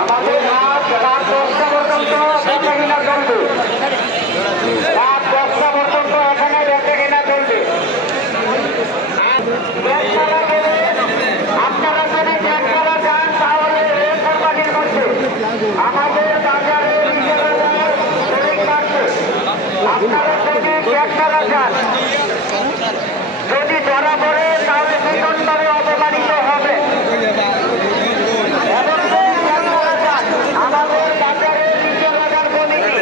আমাদের রাত 10টা পর্যন্ত বেচাকেনা চলবে। রাত 10টা পর্যন্ত এখানে বেচাকেনা চলবে। আপনারা যদি ব্যাগতলা যান তাহলে রেলবাড়ির মধ্যে আমাদের বাজারে আপনারা যদি ব্যাগতলা যান, যদি ধরা পড়ে তাহলে ভীষণভাবে অপমানিত হবে। আমাদের বাজারে নিচে বাজার কমিটি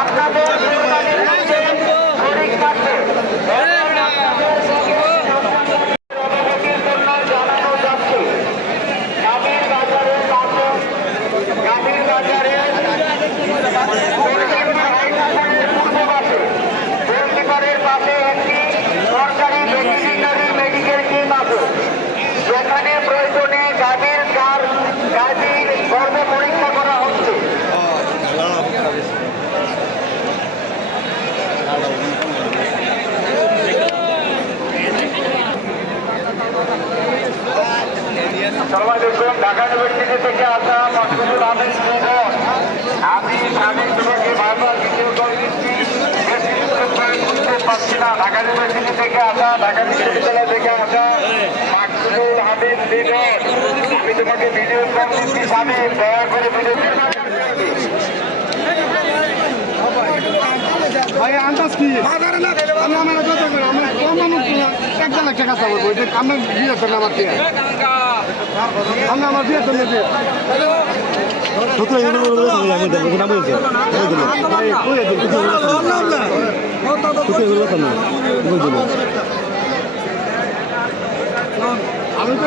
আপনাদের শরীর কাটবে। জানানো যাচ্ছে গাভীর বাজারের পাশে গোলকিপারের পাশে একটি সরকারি ভেটেরিনারি মেডিকেল টিম আছে, যেখানে প্রয়োজনে গাভীর গর্ভ পরীক্ষা করা হচ্ছে। সবাই দেখুন, ঢাকা ইউনিভার্সিটি থেকে আসা মাসুদুল আহমেদ আমি স্বামীর তোমাকে বারবার ভিডিও কল দিচ্ছি, বুঝতে পারছি না। ঢাকা ইউনিভার্সিটি থেকে আসা, ঢাকা বিশ্ববিদ্যালয় থেকে আসা মাসুদুল আহমেদ বেগম, আমি তোমাকে ভিডিও কল দিচ্ছি স্বামী, দয়া করে ভিডিও ভাই আন্দাজ কি আমার এক লাখ টাকা চাবো আমার বিয়ে করেন আমার দিয়ে আমার বিয়ে করলে আমি তো